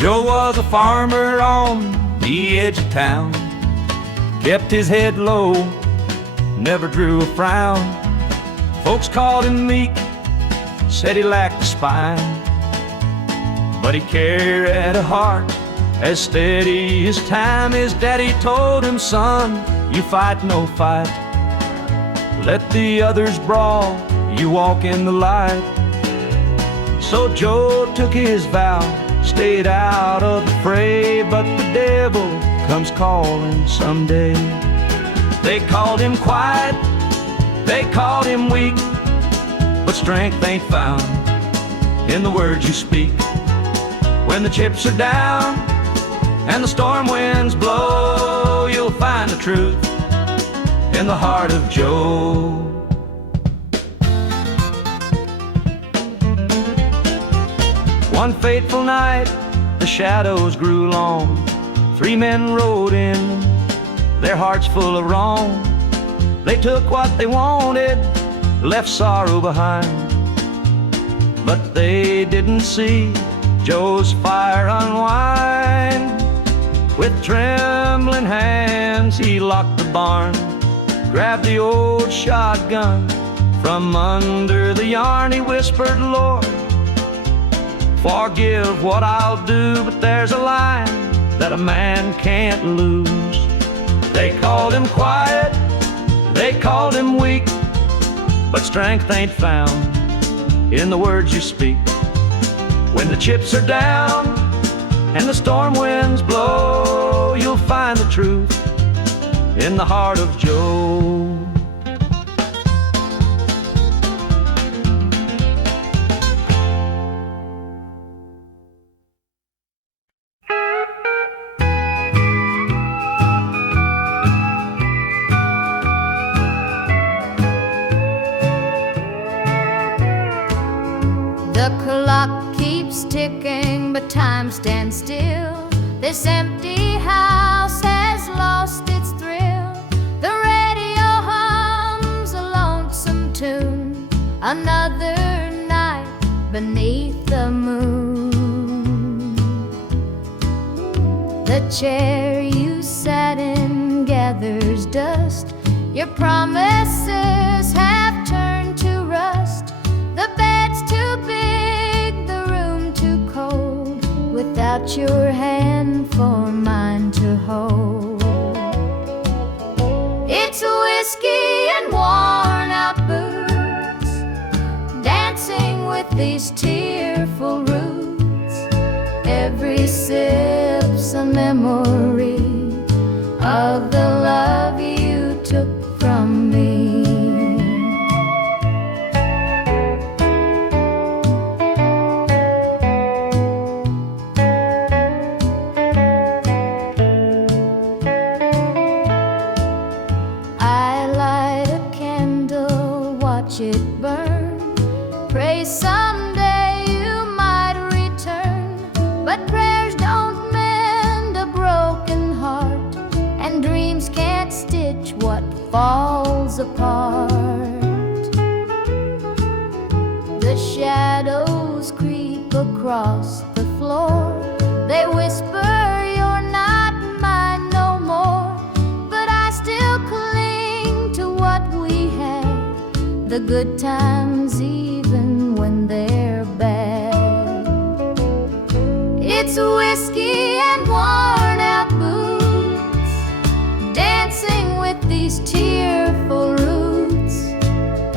Joe was a farmer on the edge of town, kept his head low, never drew a frown. Folks called him meek, said he lacked a spine, but he carried a heart as steady as time. His daddy told him, son, you fight no fight, let the others brawl, you walk in the light. So Joe took his vow, stayed out of the fray, but the devil comes calling someday. They called him quiet, they called him weak, but strength ain't found in the words you speak. When the chips are down and the storm winds blow, you'll find the truth in the heart of Joe. One fateful night, the shadows grew long. 3 men rode in, their hearts full of wrong. They took what they wanted, left sorrow behind, but they didn't see Joe's fire unwind. With trembling hands he locked the barn, grabbed the old shotgun from under the yarn. He whispered, Lord, forgive what I'll do, but there's a line that a man can't lose. They called him quiet, they called him weak, but strength ain't found in the words you speak. When the chips are down and the storm winds blow, you'll find the truth in the heart of Joe. The clock keeps ticking, but time stands still. This empty house has lost its thrill. The radio hums a lonesome tune, another night beneath the moon. The chair you sat in gathers dust. Your promises have turned to rust. The bed's too big, the room too cold, without your hand for mine to hold. It's whiskey and worn out boots, dancing with these tearful roots. Every sip's a memory of the love you took from me. It burn, pray someday you might return, but prayers don't mend a broken heart, and dreams can't stitch what falls apart. The shadows creep across the floor, they whisper you're not mine no more, but I still cling to what we had, the good times even when they're bad. It's whiskey and worn out boots, dancing with these tearful roots.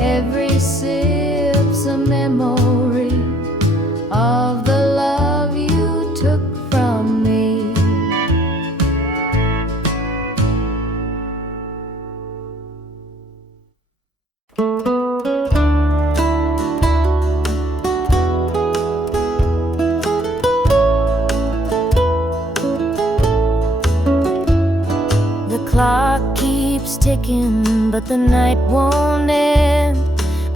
Every sip's a memory of the love you took from me. Clock keeps ticking, but the night won't end.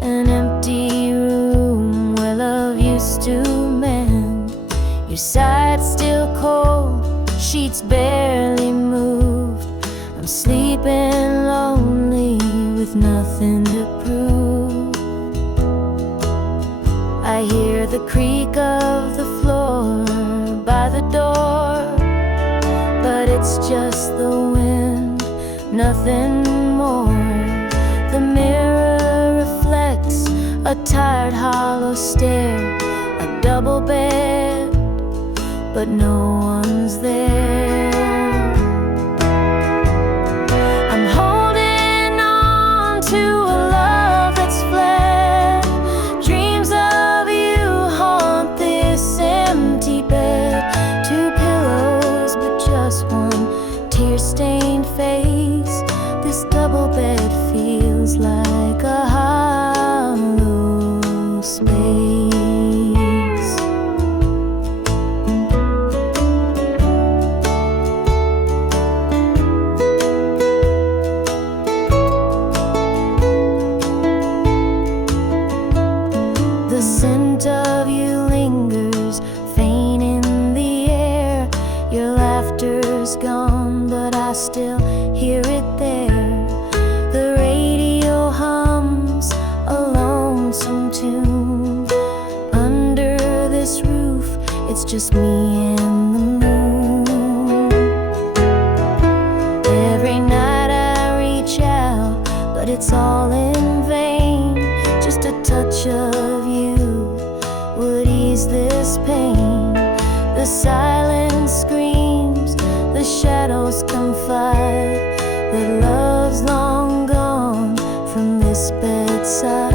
An empty room where love used to mend. Your side's still cold, sheets barely moved. I'm sleeping lonely with nothing to prove. I hear the creak of the floor by the door, but it's just the wind, nothing more. The mirror reflects a tired, hollow stare, a double bed, but no one's there. I'm holding on to a love that's fled. Dreams of you haunt this empty bed. Two pillows, but just one tear-stained face. This double bed feels like a hollow space. The scent of you lingers, faint in the air. Your laughter's gone, but I still hear it there. The radio hums a lonesome tune. Under this roof, it's just me and the moon. Every night I reach out, but it's all in vain. Just a touch of you would ease this pain. The silence screams, the shadows confide that love's long gone from this bedside.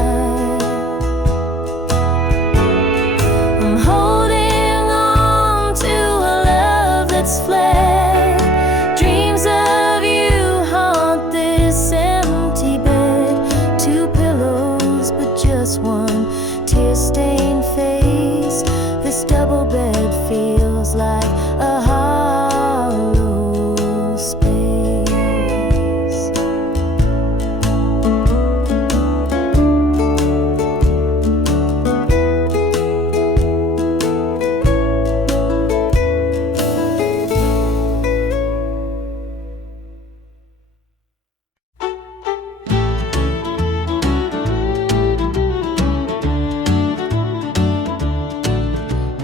I'm holding on to a love that's fled. Dreams of you haunt this empty bed. Two pillows, but just one tear-stained face. This double bed feels like a hollow space.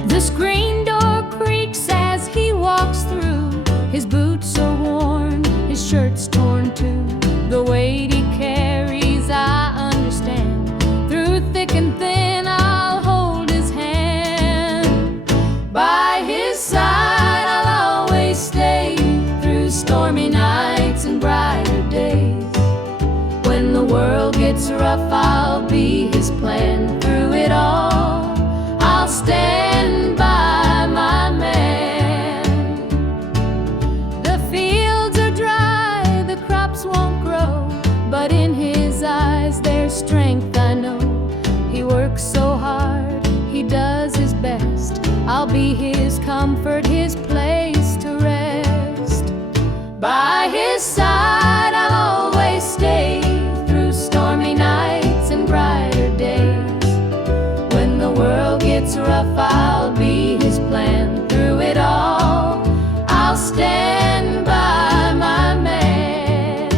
The screen door creaks as he walks through. His boots are worn, his shirt's torn too. The weight he carries, I understand. Through thick and thin, I'll hold his hand. By his side, I'll always stay. Through stormy nights and brighter days. When the world gets rough, I'll be his plan. Through it all, I'll stand by my man. The fields are dry, the crops won't grow, but in his eyes there's strength, I know. He works so hard, he does his best. I'll be his comfort, his place to rest. By his side I'll always stay. Through stormy nights and brighter days. When the world gets rough, I'll be his plan. Through it all, I'll stand by my man.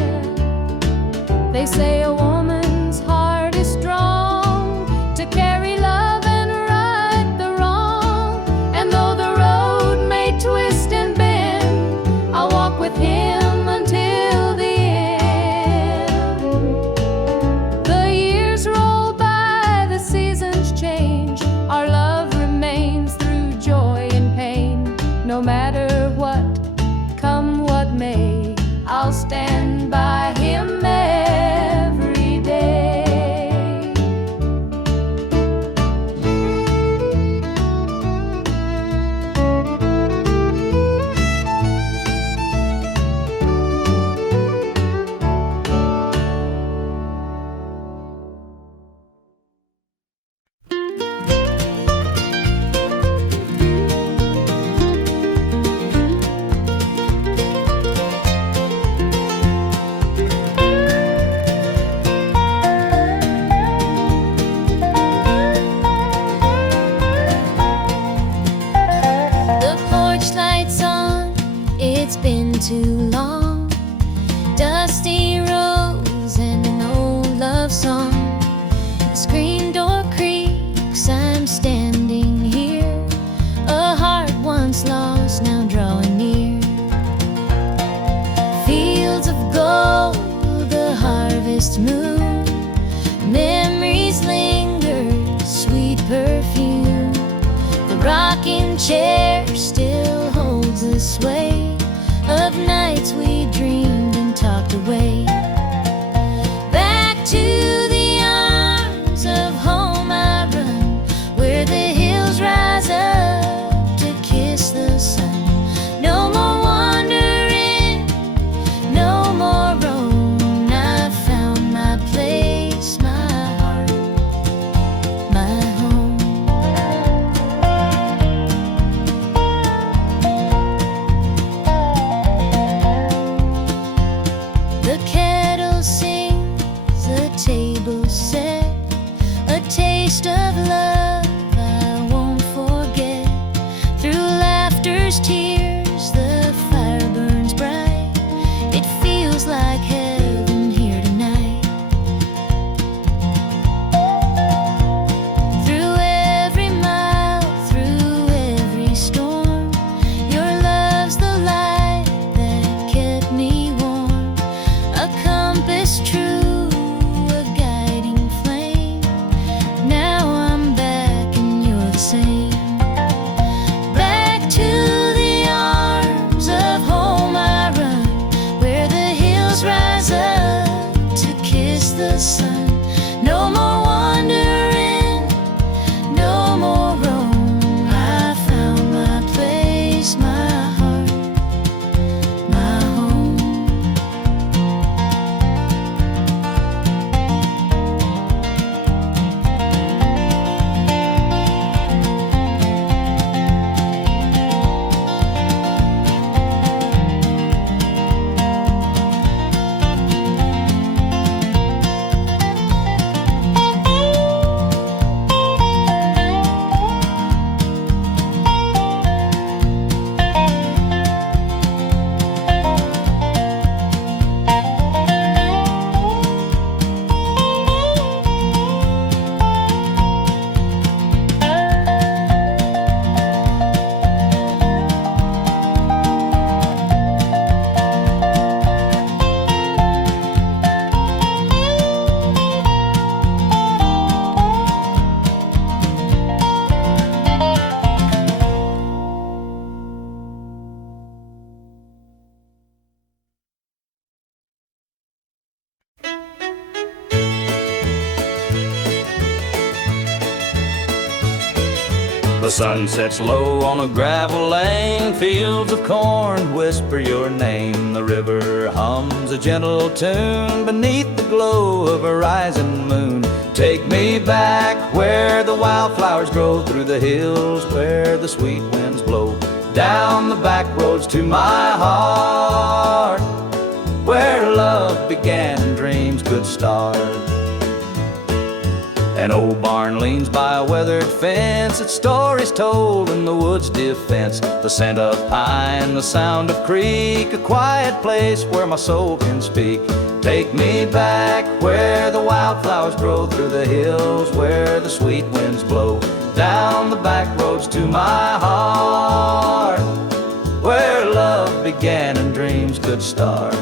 They say a woman's heart is strong to carry love and right the wrong. And though the road may twist and bend, I'll walk with him until the end. The years roll by, the seasons change. Our love remains through joy and pain. No matter what, come what may, I'll stand by him every day. The porch lights on, it's been too long. Dusty roads and an old love song. The screen door creaks, I'm standing here. A heart once rocking chair still holds the sway of nights we dreamed and talked away. Back to the arms of home I run, where the hills rise up to kiss the sun. No more wandering, no more roam. I've found my place, my heart, my home. The kettle sings, the table set, a taste of love I won't forget. Through laughter's tears, the fire burns bright. It feels like heaven here tonight. Through every mile, through every storm, your love's the light that kept me warm. A compass true, a guiding flame. Now I'm back and you're the same. Back to the arms of home I run, where the hills rise up to kiss the sun. No more wandering, no more roam. I found my place, my heart, my home. The sun sets low on a gravel lane, fields of corn whisper your name. The river hums a gentle tune beneath the glow of a rising moon. Take me back where the wildflowers grow, through the hills where the sweet winds blow, down the back roads to my heart, where love began and dreams could start. An old barn leans by a weathered fence, its stories told in the wood's defense. The scent of pine, the sound of creek, a quiet place where my soul can speak. Take me back where the wildflowers grow, through the hills where the sweet winds blow, down the back roads to my heart, where love began and dreams could start.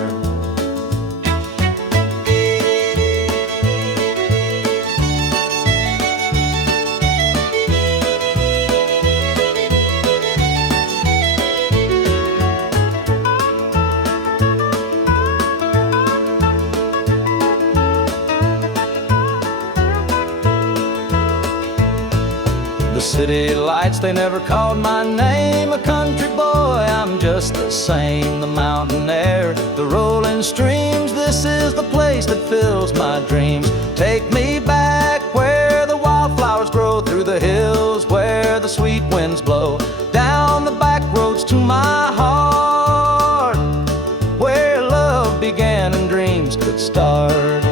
The city lights, they never called my name. A country boy, I'm just the same. The mountain air, the rolling streams, this is the place that fills my dreams. Take me back where the wildflowers grow, through the hills where the sweet winds blow, down the back roads to my heart, where love began and dreams could start.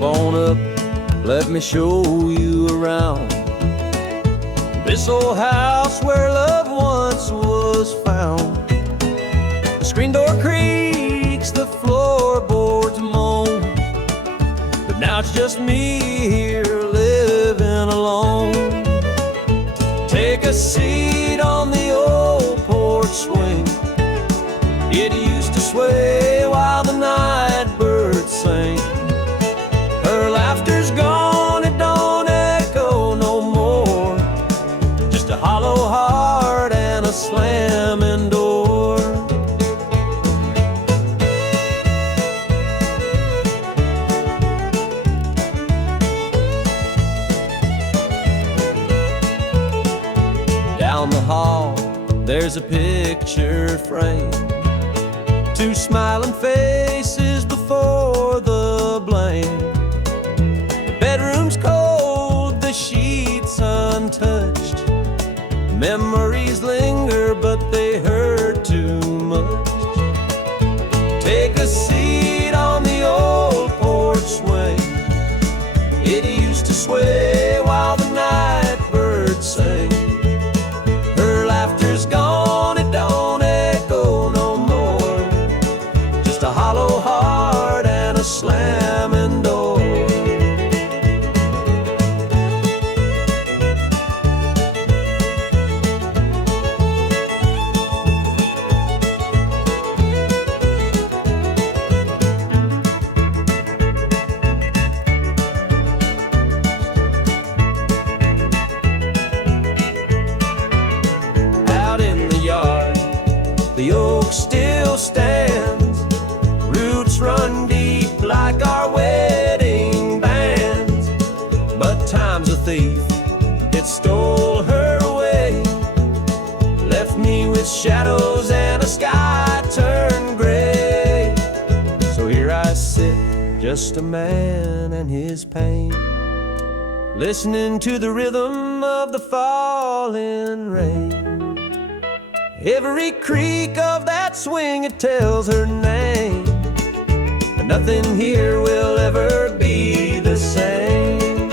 Come on up, let me show you around this old house where love once was found. The screen door creaks, the floorboards moan, but now it's just me here living alone. Take a seat on the old porch swing. It used to sway while the night birds sang. Her laughter's gone, it don't echo no more. Just a hollow heart and a slamming door. Down the hall, there's a picture frame. Two smiling faces before the blame. The bedroom's cold, the sheets untouched. Memories linger, but they hurt too much. Take a seat on the old porch swing. It used to sway while the night birds sang. Her laughter's gone, it don't echo no more. Just a hollow heart and a slamming door. Out in the yard, the oak still stands. Roots run deep like our wedding bands. But time's a thief, it stole her away. Left me with shadows and a sky turned gray. So here I sit, just a man and his pain, listening to the rhythm of the falling rain. Every creak of that swing, it tells her name. But nothing here will ever be the same.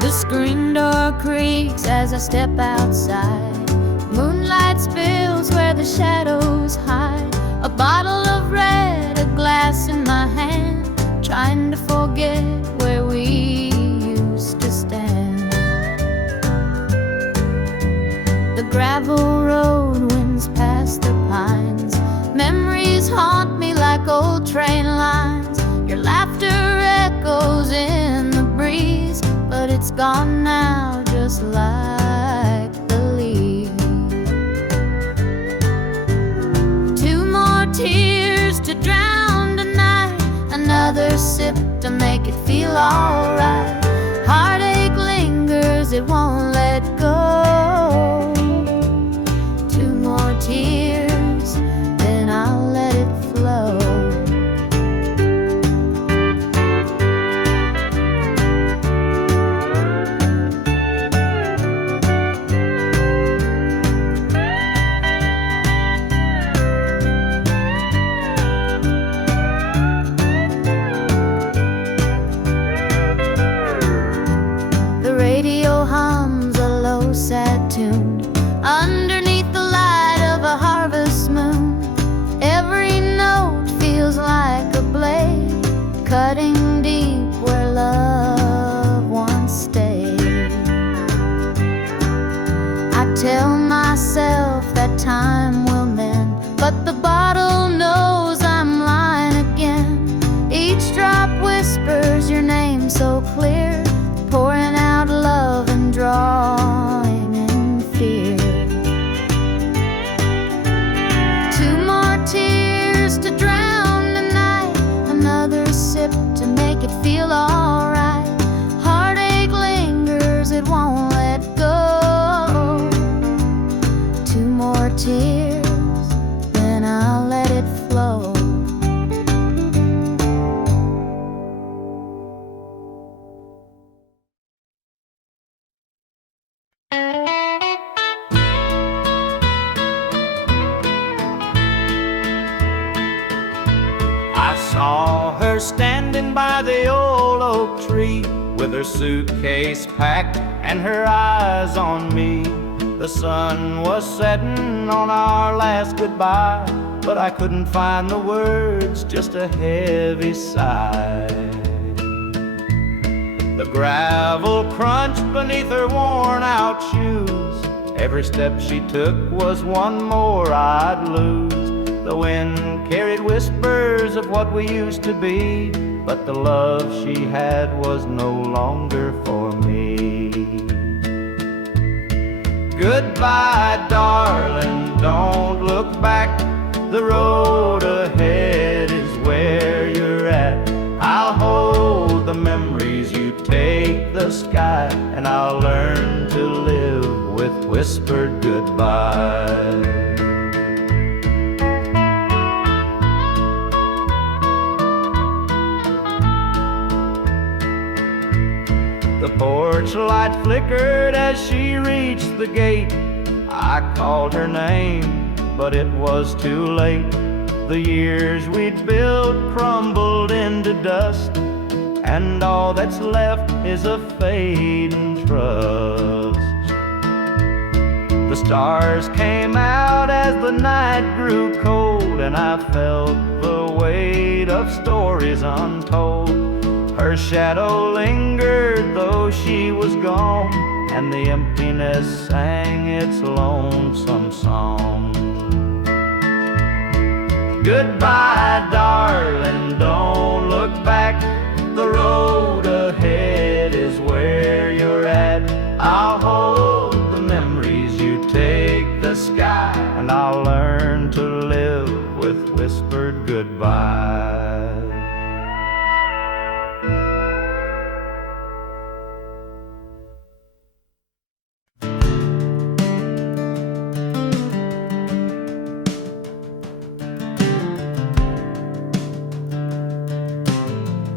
The screen door creaks as I step outside. Moonlight spills where the shadows hide. A bottle of red, a glass in my hand, trying to forget where we used to stand. The gravel road winds past the pines. Memories haunt me like old train lines. Your laughter echoes in the breeze, but it's gone now, just like the leaves. Two more tears to drown tonight, another sip to make it feel alright. Heartache lingers, it won't let go. Two more tears, then I'll let it flow. oak tree with her suitcase packed and her eyes on me. The sun was setting on our last goodbye, but I couldn't find the words, just a heavy sigh. The gravel crunched beneath her worn-out shoes. Every step she took was one more I'd lose. The wind carried whispers of what we used to be, but the love she had was no longer for me. Goodbye, darling, don't look back. The road ahead is where you're at. I'll hold the memories, you take the sky, and I'll learn to live with whispered goodbye. The porch light flickered as she reached the gate. I called her name, but it was too late. The years we'd built crumbled into dust, and all that's left is a fading trust. The stars came out as the night grew cold, and I felt the weight of stories untold. Her shadow lingered though she was gone, and the emptiness sang its lonesome song. Goodbye, darling, don't look back. The road ahead is where you're at. I'll hold the memories, you take the sky, and I'll learn to live with whispered goodbye.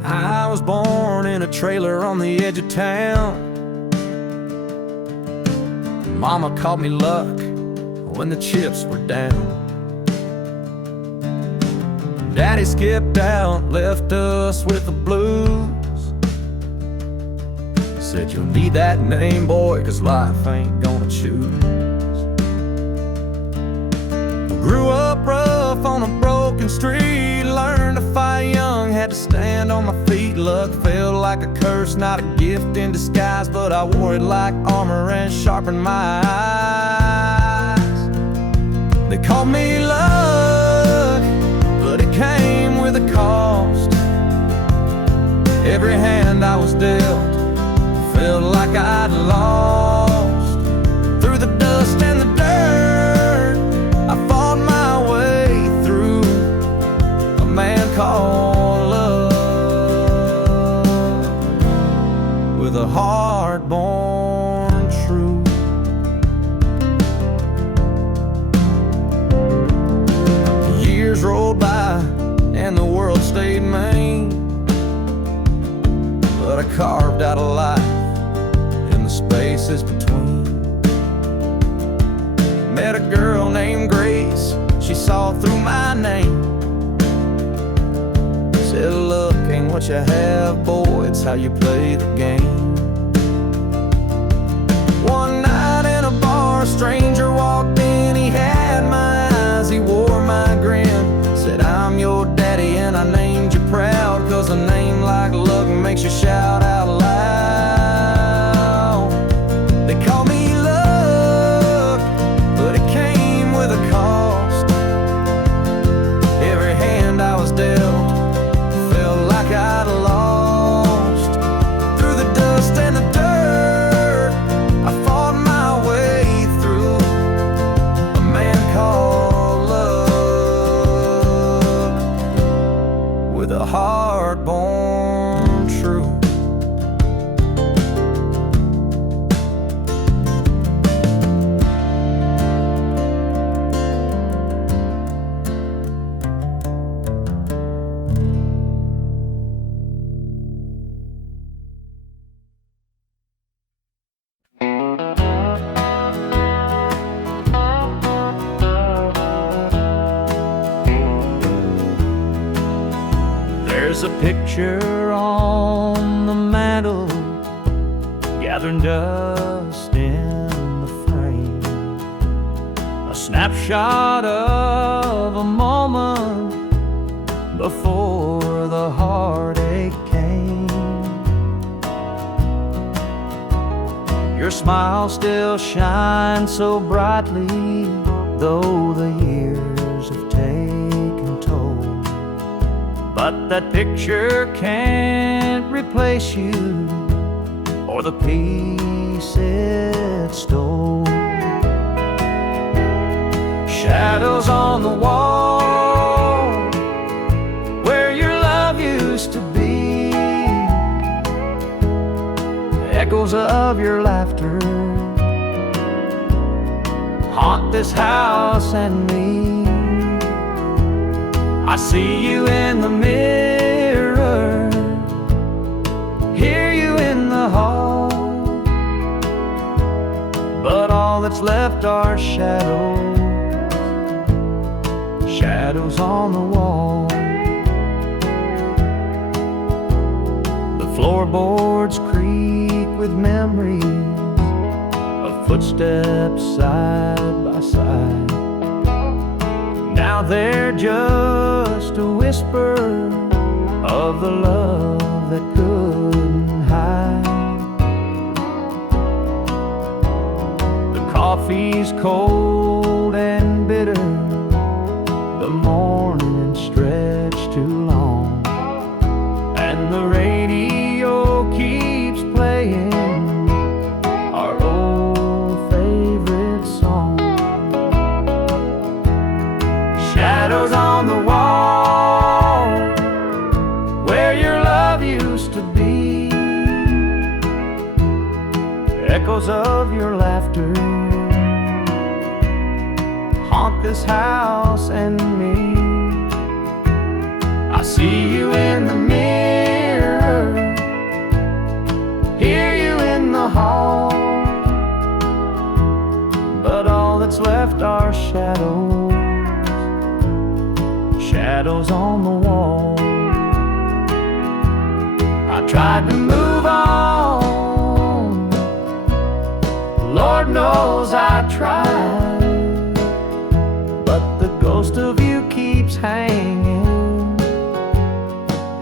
I was born in a trailer on the edge of town. Mama called me luck when the chips were down. Daddy skipped out, left us with the blues. Said you'll need that name, boy, 'cause life ain't gonna choose. Grew up rough on a broken street, learned to fight young, had to stand on my feet. Luck felt like a curse, not a gift in disguise, but I wore it like armor and sharpened my eyes. They called me luck, but it came with a cost. Every hand I was dealt felt like I'd lost. Through the dust and the dirt, I fought my way through a man called love, with a heart born true. Years rolled by and the world stayed mean, but I carved out a life in the spaces between. Met a girl named Grace, she saw through my name. Said, look, ain't what you have, boy, it's how you play the game. One night in a bar, a stranger walked in, he had my eyes, he wore my grin. Said, I'm your daddy and I named you proud, 'cause a name like luck makes you shout out loud. They call me luck, but it came with a cost. Every hand I was dealt felt like I'd lost. Through the dust and the dirt, I fought my way through a man called love, with a heart born true. There's a picture on the gathering dust in the frame, a snapshot of a moment before the heartache came. Your smile still shines so brightly, though the years have taken toll. But that picture can't replace you or the peace it stole. Shadows on the wall where your love used to be, echoes of your laughter haunt this house and me. I see you in the mirror, hear you in the hall, but all that's left are shadows, shadows on the wall. The floorboards creak with memories of footsteps side by side. Now they're just a whisper of the love that couldn't hide. The coffee's cold and bitter, the morning stretched too long, and the radio keeps playing our old favorite song. Shadows on the wall where your love used to be, echoes of your laughter haunt this house and me. I see you in the mirror, hear you in the hall, but all that's left are shadows, shadows on the wall. I tried to move on, Lord knows I tried, but the ghost of you keeps hanging,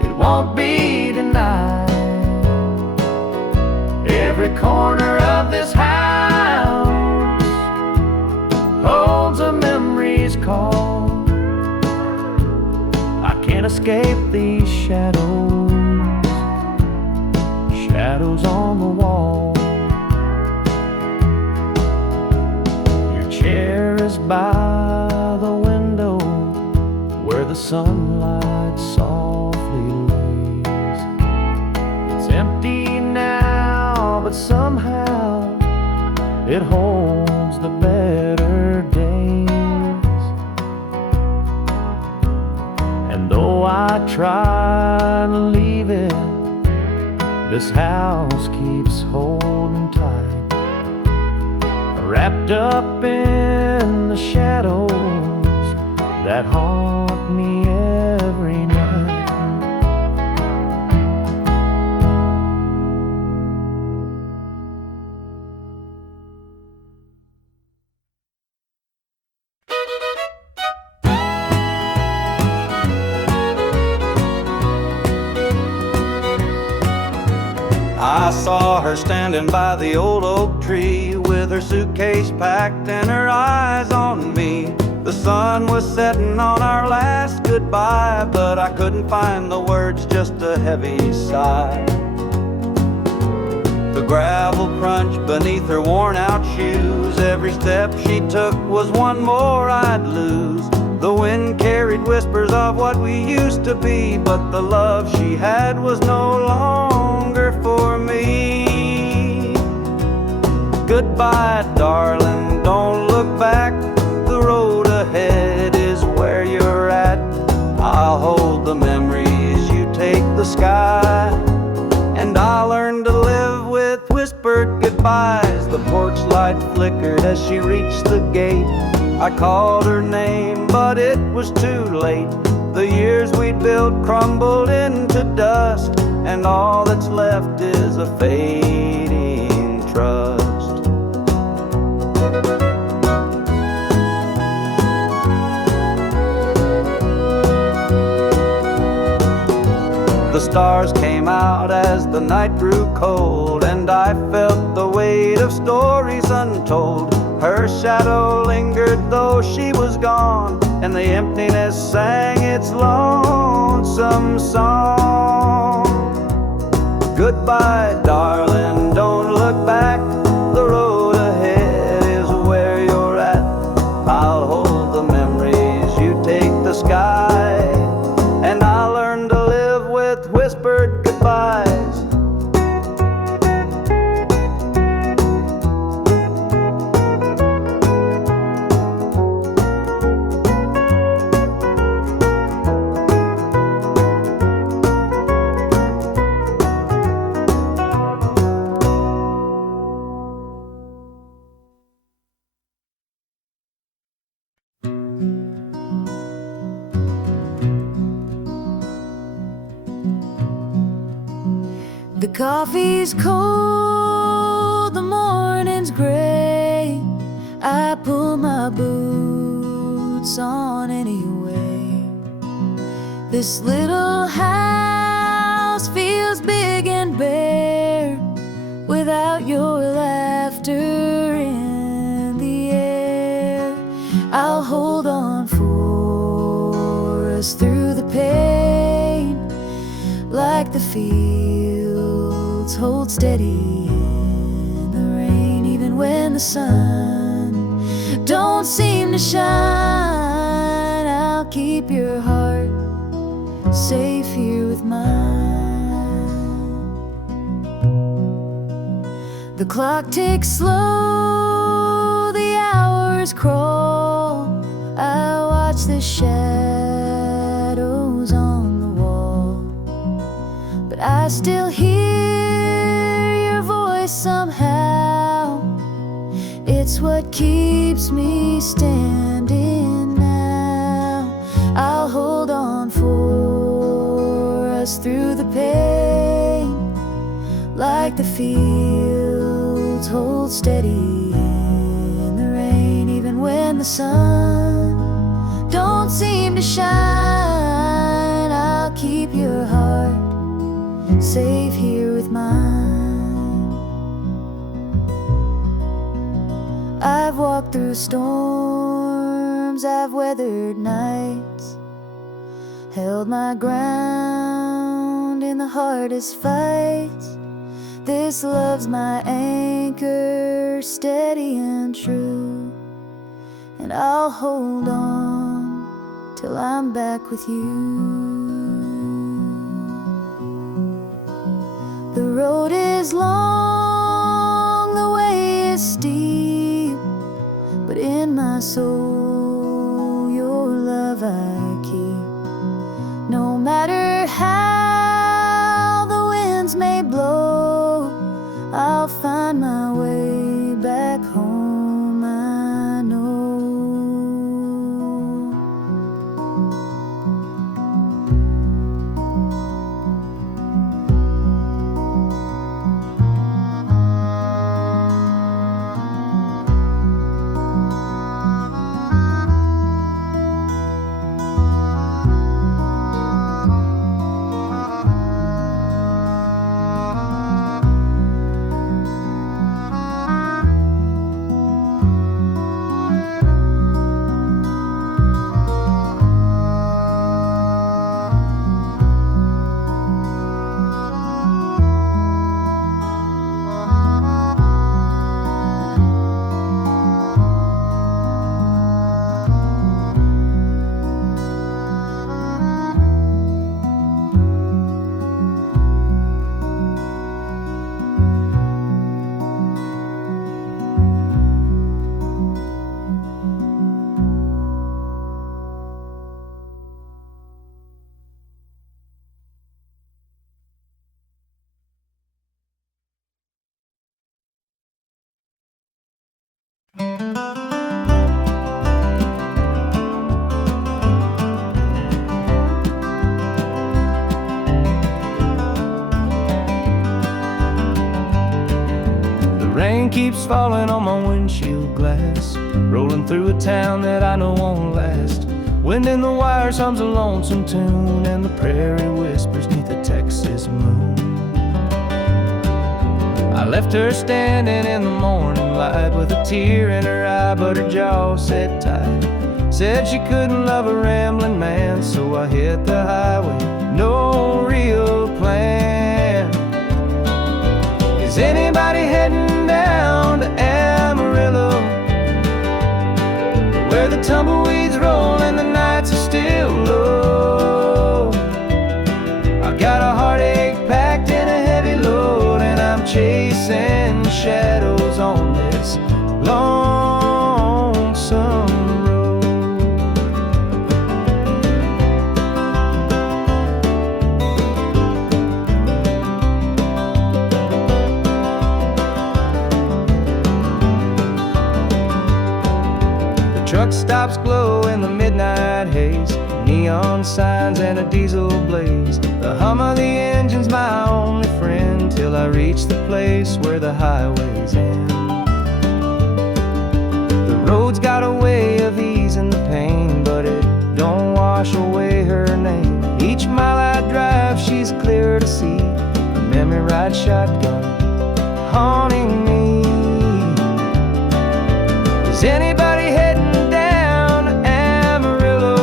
it won't be denied. Every corner of this house holds a memory's call. I can't escape these shadows, shadows on the wall. Your chair is by the window where the sunlight softly lays. It's empty now, but somehow it holds the better days. And though I try to leave it, this house keeps holding tight, wrapped up in the shadows that haunt me every night. I saw her standing by the old oak tree with her suitcase packed and her eyes on me. The sun was setting on our last goodbye, but I couldn't find the words, just a heavy sigh. The gravel crunched beneath her worn out shoes. Every step she took was one more I'd lose. The wind carried whispers of what we used to be, but the love she had was no longer for me. Goodbye, darling, don't look back. The road ahead is where you're at. I'll hold the memories, you take the sky, and I'll learn to live with whispered goodbyes. The porch light flickered as she reached the gate. I called her name, but it was too late. The years we'd built crumbled into dust, and all that's left is a fading stars came out as the night grew cold, and I felt the weight of stories untold. Her shadow lingered though she was gone, and the emptiness sang its lonesome song. Goodbye, darling, don't look back. The road ahead is where you're at. I'll hold the memories, you take the sky, and I'll learn to live with whispered goodbyes. The coffee's cold, the morning's gray. I pull my boots on anyway. This little house feels big and bare without your laughter in the air. I'll hold on for us through the pain, like the fields hold steady in the rain. Even when the sun don't seem to shine, I'll keep your heart safe here with mine. The clock ticks slow, the hours crawl. I watch the shadows on the wall, but I still hear your voice somehow. It's what keeps me standing now. I'll hold on for us through the pain, like the fields hold steady in the rain. Even when the sun don't seem to shine, I'll keep your heart safe here with mine. I've walked through storms, I've weathered nights, held my ground in the hardest fights. This love's my anchor, steady and true, and I'll hold on till I'm back with you. The road is long, the way is steep, but in my soul your love I keep. No matter how the winds may blow, I'll find my way back home, I know. Rain keeps falling on my windshield glass, rolling through a town that I know won't last. Wind in the wires hums a lonesome tune, and the prairie whispers neath the Texas moon. I left her standing in the morning light with a tear in her eye, but her jaw set tight. Said she couldn't love a rambling man, so I hit the highway, no real plan. Is anybody heading down to Amarillo, where the tumbleweeds roll and the nights are still low? I got a heartache packed in a heavy load, and I'm chasing shadows on this lonesome road. The truck stops glow in the midnight haze, neon signs and a diesel blaze. The hum of the engine's my only friend, till I reach the place where the highways end. The road's got a way of easing the pain, but it don't wash away her name. Each mile I drive, she's clear to see, a memory ride shotgun haunting me. Is anybody heading down to Amarillo,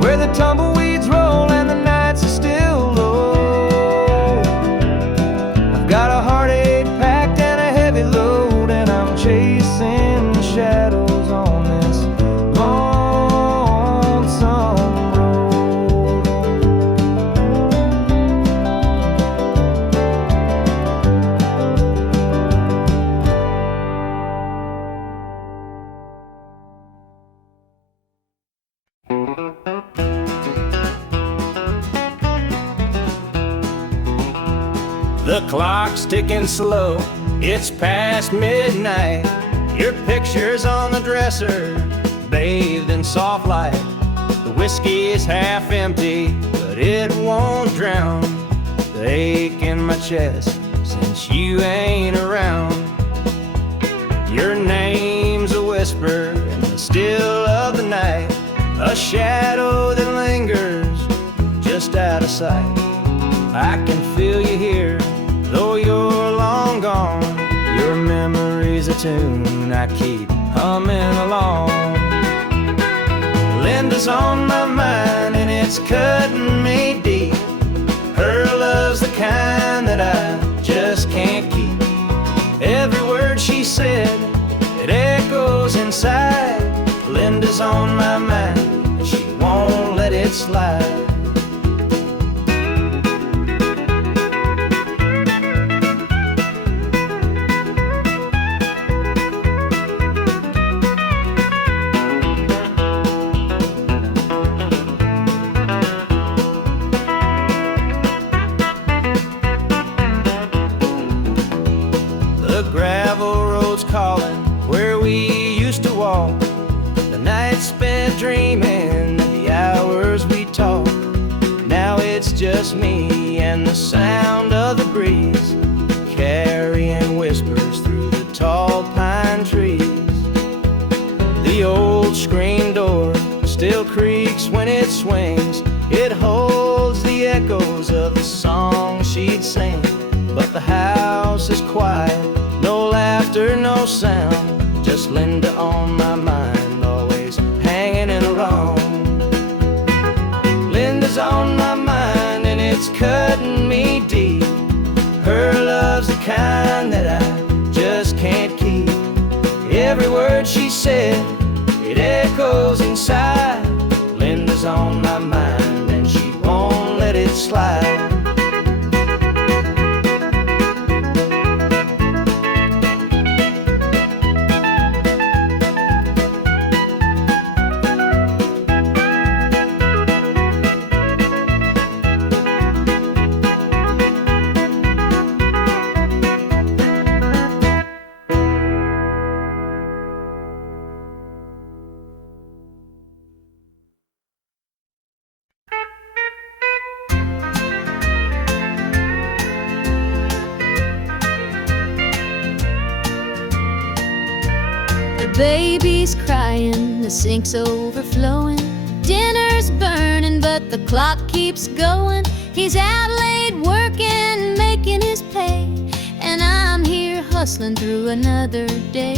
where the tumbleweeds roll and the nights are still low? I've got a heartache packed and a heavy load, and I'm chasing shadows on this lonesome road. The clock's ticking slow, it's past midnight. Your picture's on the dresser, bathed in soft light. The whiskey is half empty, but it won't drown the ache in my chest since you ain't around. Your name's a whisper in the still of the night, a shadow that lingers just out of sight. I can feel you here, though you're long gone. Your memory's a tune I keep humming along. Linda's on my mind and it's cutting me deep. Her love's the kind that I just can't keep. Every word she said, it echoes inside. Linda's on my mind and she won't let it slide. The gravel road's calling where we used to walk. The nights spent dreaming, the hours we talked. Now it's just me and the sound of the breeze, carrying whispers through the tall pine trees. The old screen door still creaks when it swings. It holds the echoes of the song she'd sing. But the house is quiet, no laughter, no sound, just Linda on my mind, always hanging in a wrong. Linda's on my mind and it's cutting me deep. Her love's the kind that I just can't keep. Every word she said, it echoes inside. Linda's on my mind and she won't let it slide. baby's crying, the sink's overflowing. Dinner's burning, but the clock keeps going. He's out late working, making his pay, and I'm here hustling through another day.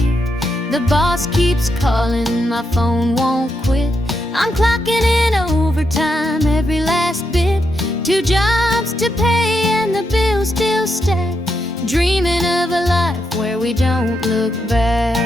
The boss keeps calling, my phone won't quit. I'm clocking in overtime every last bit. 2 jobs to pay and the bills still stack. Dreaming of a life where we don't look back.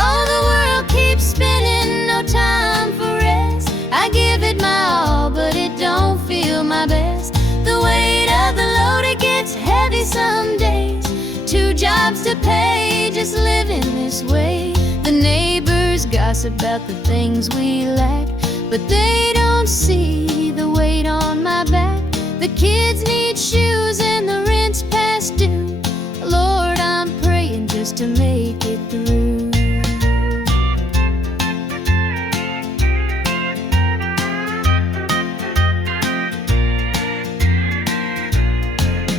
Oh, the world keeps spinning, no time for rest. I give it my all, but it don't feel my best. The weight of the load, it gets heavy some days. 2 jobs to pay, just living this way. The neighbors gossip about the things we lack, but they don't see the weight on my back. The kids need shoes and the rent's past due. Lord, I'm praying just to make it through.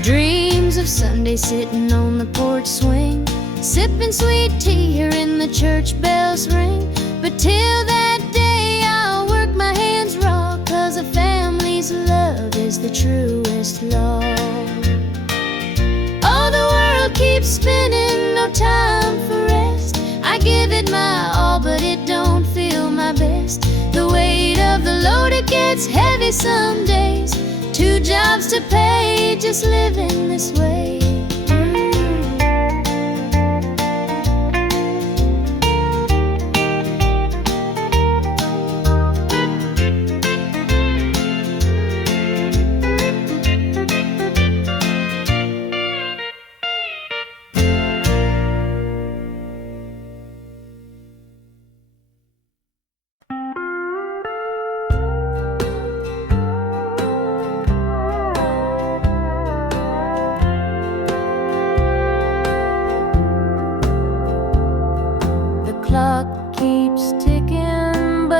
Dreams of Sunday sitting on the porch swing, sipping sweet tea, hearing the church bells ring. But till that day I'll work my hands raw, 'cause a family's love is the truest law. Oh, the world keeps spinning, no time for rest. I give it my all, but it don't feel my best. The weight of the load, it gets heavy some days. 2 jobs to pay, just living this way.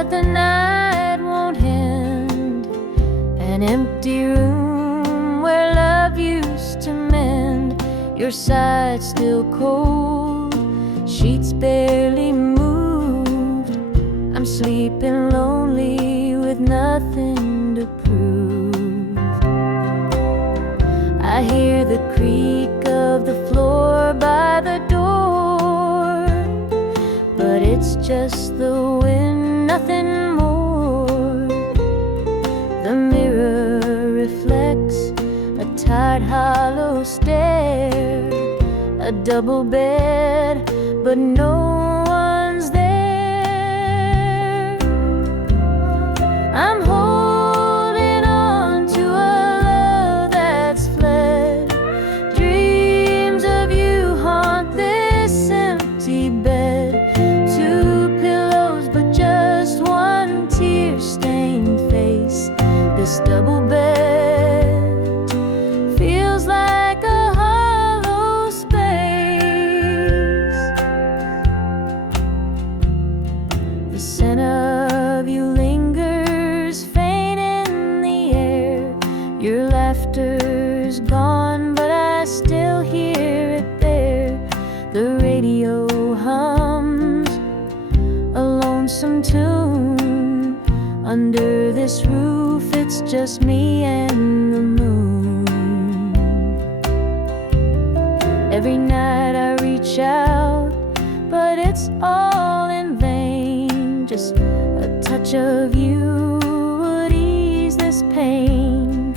The night won't end. An empty room where love used to mend. Your side still cold, sheets barely moved. I'm sleeping lonely with nothing to prove. I hear the creak of the floor by the door, but it's just the wind, nothing more. The mirror reflects a tired, hollow stare. A double bed, but no one's there. I'm holding on to a love that's fled. Dreams of you haunt this empty bed. 2 pillows, but just one tear-stained face. This double bed feels like a hollow space. The scent of you lingers faint in the air. Your laughter's gone, but I still hear it there. The radio hums a lonesome tune. Under this roof, it's just me and the moon. Every night I reach out, but it's all in vain. Just a touch of you would ease this pain.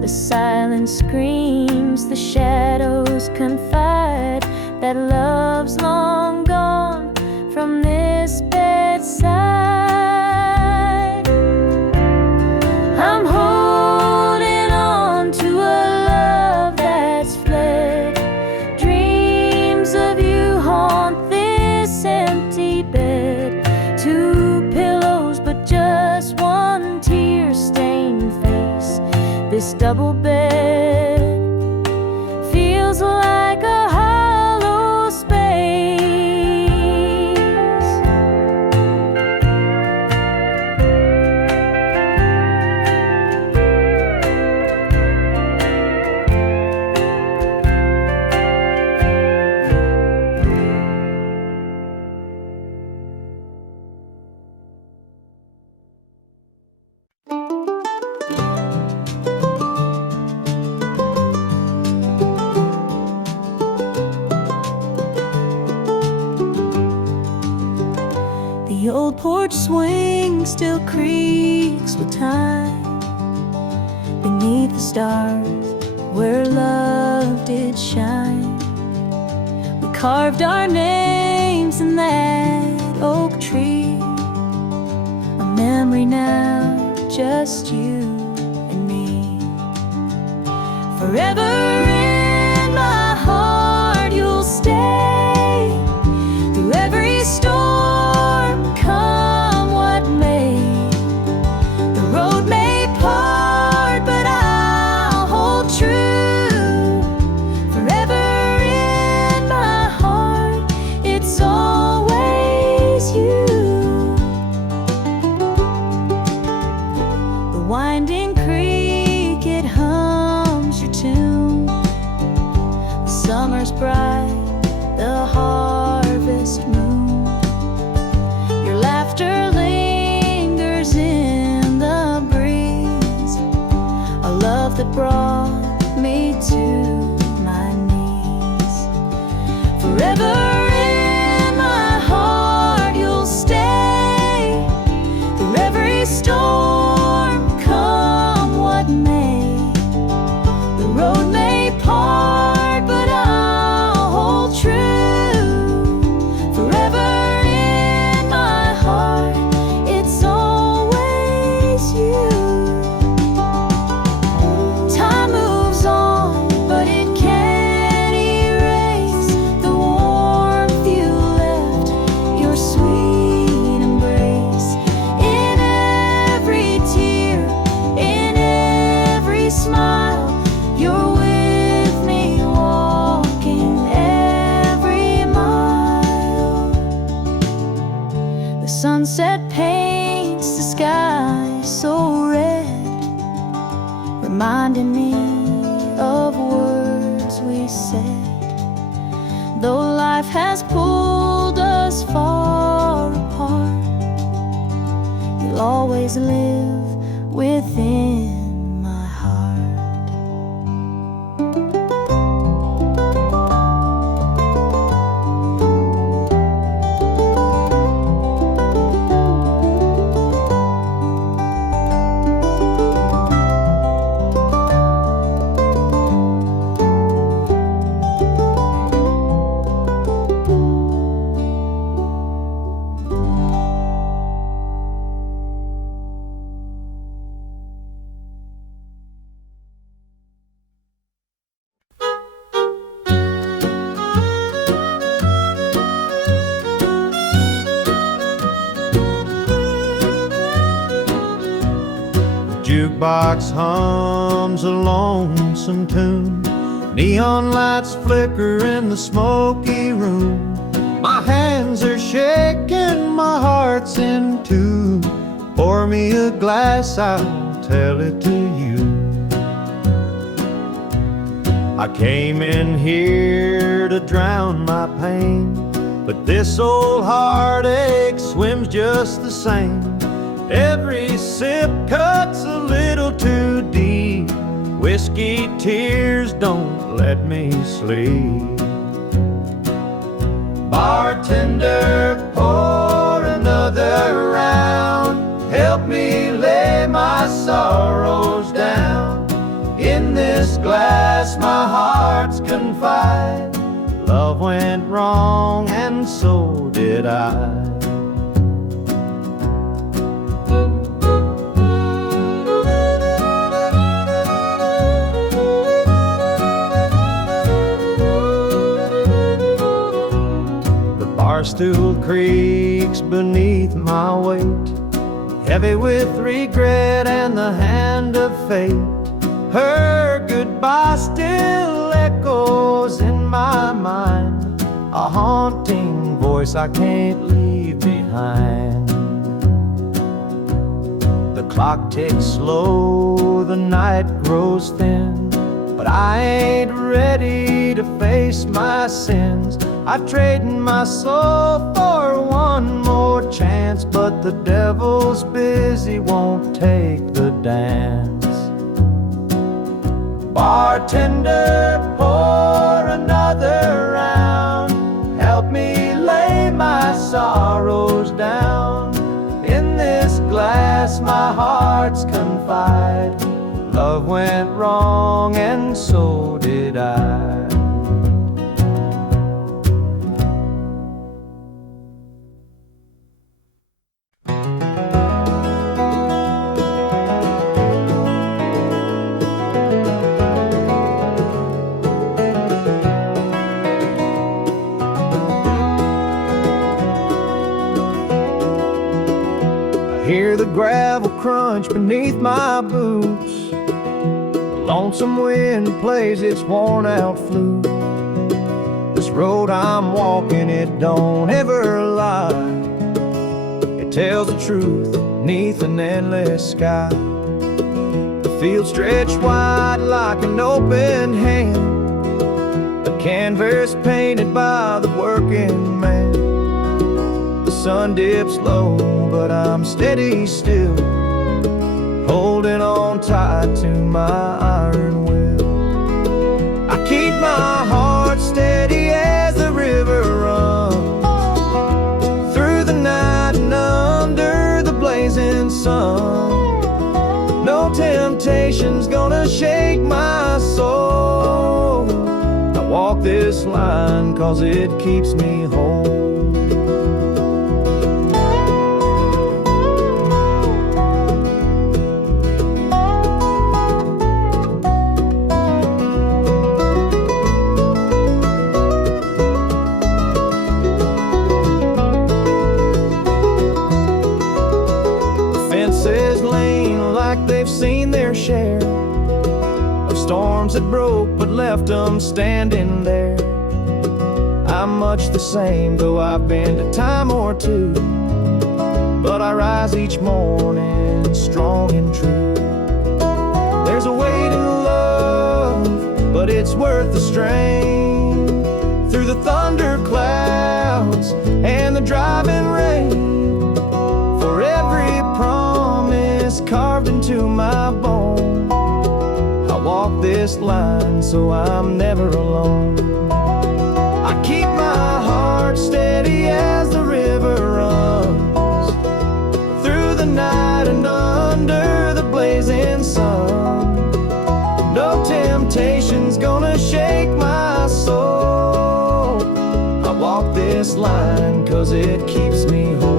The silence screams, the shadows confide that love's long gone from this bedside. I'm holding on to a love that's fled. Dreams of you haunt this empty bed. 2 pillows, but just one tear-stained face. This double bed feels like a hollow space. old porch swing still creaks with time beneath the stars where love did shine. We carved our names in that oak tree, a memory now, just you and me. Forever in my heart you'll stay, through every storm, come what may. The road may part, but I'll hold true. Forever in my heart, it's always you. The winding creek, it hums your tune. The summer's bright, the harvest moon. Your laughter lingers in the breeze, a love that brought me to my knees. Forever in my heart you'll stay, through every storm, come what may. The road may part, but I'll hold true. Forever in my heart, it's always you. Time moves on, but it can't erase the warmth you left, your sweet embrace. In every tear, in every smile, you're with me, walking every mile. The sunset paints the sky so red, reminding me of words we said. Though life has pulled us far apart, you'll always live within my heart. Jukebox hums a lonesome tune, neon lights flicker in the smoky room. My hands are shaking, my heart's in tune. Pour me a glass, I'll tell it to you. I came in here to drown my pain, but this old heartache swims just the same. Every sip cuts a little too deep. Whiskey tears don't let me sleep. Bartender, pour another round. Help me lay my sorrows down. In this glass my heart's confide. Love went wrong and so did I. Stool creaks beneath my weight, heavy with regret and the hand of fate. Her goodbye still echoes in my mind, a haunting voice I can't leave behind. The clock ticks slow, the night grows thin, but I ain't ready to face my sins. I've traded my soul for one more chance, but the devil's busy, won't take the dance. Bartender, pour another round. Help me lay my sorrows down. went wrong, and so did I. Hear the gravel crunch beneath my boots. The lonesome wind plays its worn out flute. This road I'm walking, it don't ever lie. It tells the truth beneath an endless sky. The field stretched wide like an open hand, a canvas painted by the working man. The sun dips low, but I'm steady still, holding on tight to my iron will. I keep my heart steady as the river runs through the night and under the blazing sun. No temptation's gonna shake my soul. I walk this line 'cause it keeps me whole. They've seen their share of storms that broke but left them standing there. I'm much the same, though I've been a time or two, but I rise each morning strong and true. There's a weight in love, but it's worth the strain. Through the thunder clouds and the driving rain, for every promise carved into my bone, I walk this line so I'm never alone. I keep my heart steady as the river runs through the night and under the blazing sun. No temptation's gonna shake my soul. I walk this line 'cause it keeps me whole.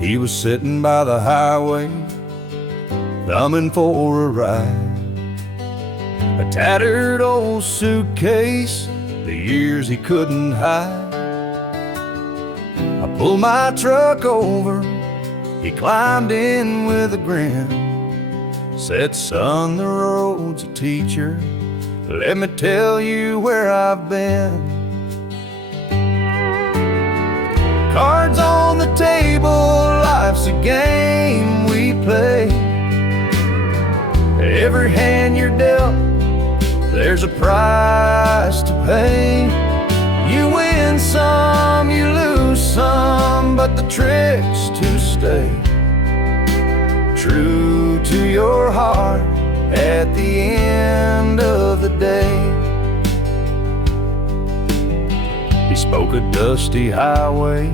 He was sitting by the highway, thumbing for a ride. A tattered old suitcase, the years he couldn't hide. I pulled my truck over, he climbed in with a grin. Said, son, the road's a teacher, let me tell you where I've been. Cards on the table, life's a game we play. Every hand you're dealt, there's a price to pay. You win some, you lose some, but the trick's to stay true to your heart at the end of the day. He spoke of dusty highways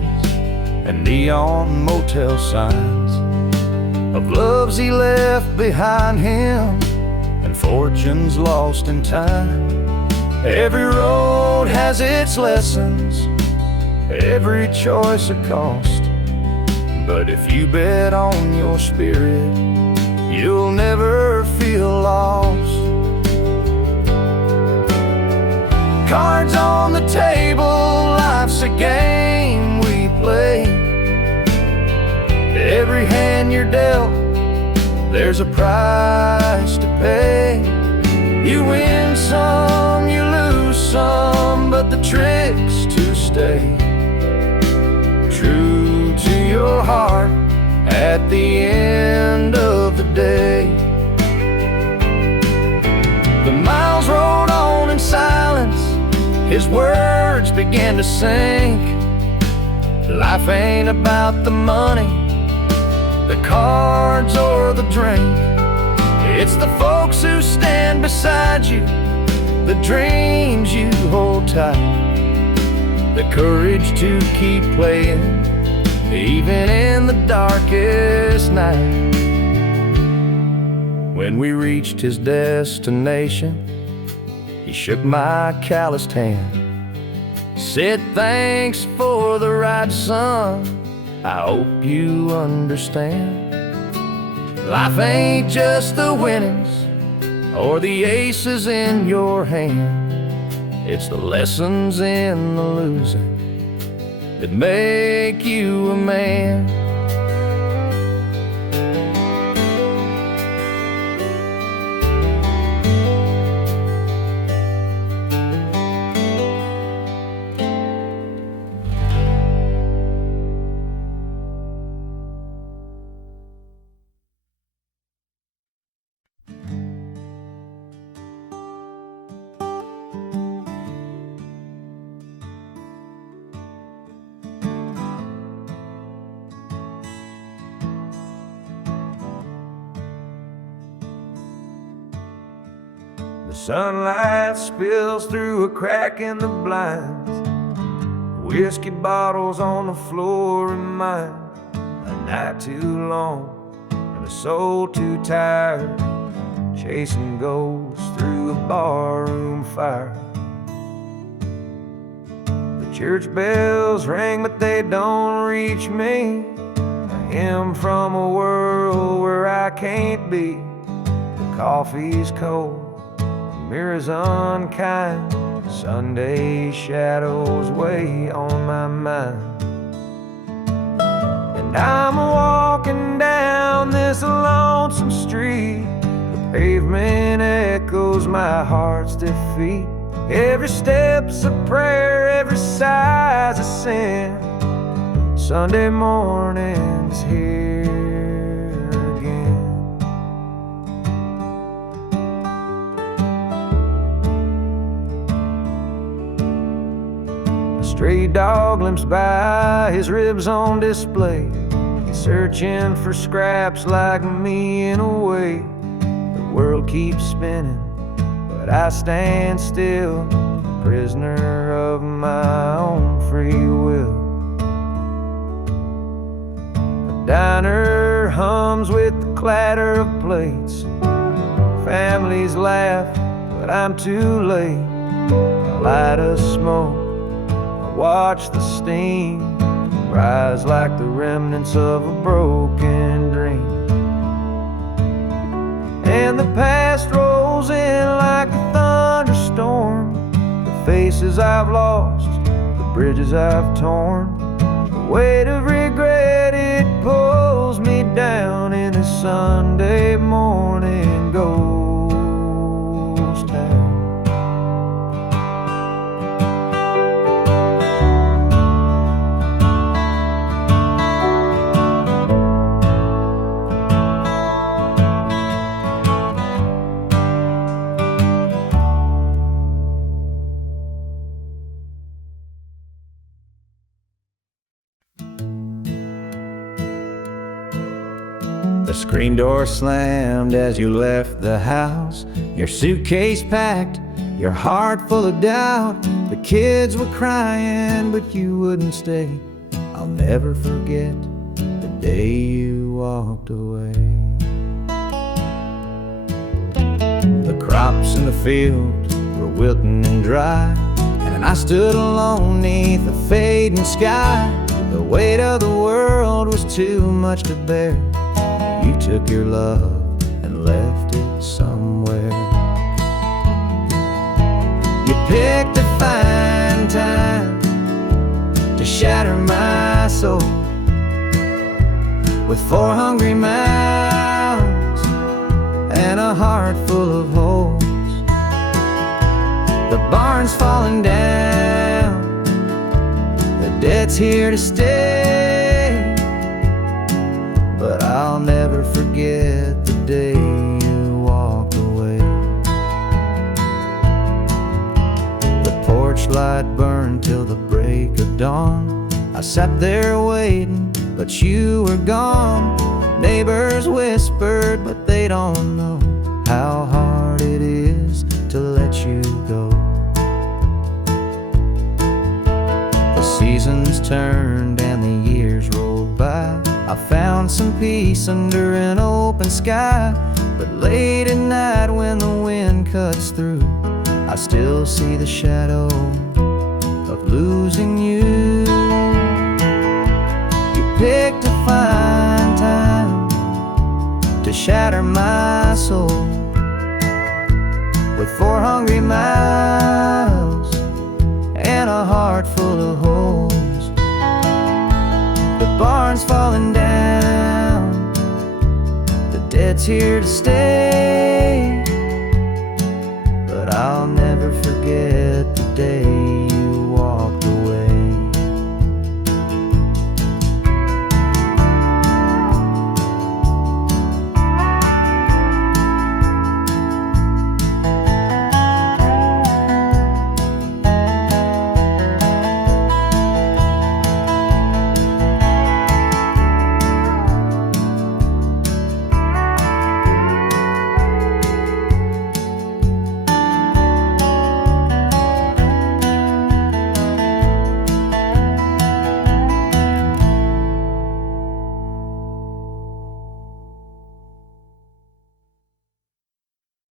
and neon motel signs, of loves he left behind him and fortunes lost in time. Every road has its lessons, every choice a cost, but if you bet on your spirit, you'll never feel lost. Cards on the table, life's a game we play. Every hand you're dealt, there's a price to pay. You win some, you lose some, but the trick's to stay true to your heart at the end of the day. The miles rolled on in silence, his words began to sink. Life ain't about the money, the cards or the drink. It's the folks who stand beside you, the dreams you hold tight, the courage to keep playing even in the darkest night. When we reached his destination, he shook my calloused hand, said thanks for the ride, son, I hope you understand. Life ain't just the winnings or the aces in your hand, it's the lessons in the losing that make you a man. The sunlight spills through a crack in the blinds. Whiskey bottles on the floor remind a night too long and a soul too tired, chasing ghosts through a barroom fire. The church bells ring but they don't reach me, a hymn from a world where I can't be. The coffee's cold, mirror's unkind, Sunday shadows weigh on my mind. And I'm walking down this lonesome street, the pavement echoes my heart's defeat. Every step's a prayer, every sigh's a sin. Sunday morning's here. Stray dog limps by, his ribs on display. He's searching for scraps like me in a way. The world keeps spinning, but I stand still, prisoner of my own free will. The diner hums with the clatter of plates. Families laugh, but I'm too late. A light of smoke, watch the steam rise like the remnants of a broken dream. And the past rolls in like a thunderstorm. The faces I've lost, the bridges I've torn. The weight of regret, it pulls me down in this Sunday morning ghost town. The screen door slammed as you left the house, your suitcase packed, your heart full of doubt. The kids were crying, but you wouldn't stay. I'll never forget the day you walked away. The crops in the field were wilting and dry, and I stood alone neath the fading sky. The weight of the world was too much to bear. You took your love and left it somewhere. You picked a fine time to shatter my soul with 4 hungry mouths and a heart full of holes. barn's falling down, the debt's here to stay. But I'll never forget the day you walked away. The porch light burned till the break of dawn. I sat there waiting, but you were gone. Neighbors whispered, but they don't know how hard it is to let you go. The seasons turned and the years rolled by. I found some peace under an open sky. But late at night when the wind cuts through, I still see the shadow of losing you. You picked a fine time to shatter my soul with 4 hungry miles and a heart full of holes. The barn's falling down, the debt's here to stay. But I'll never forget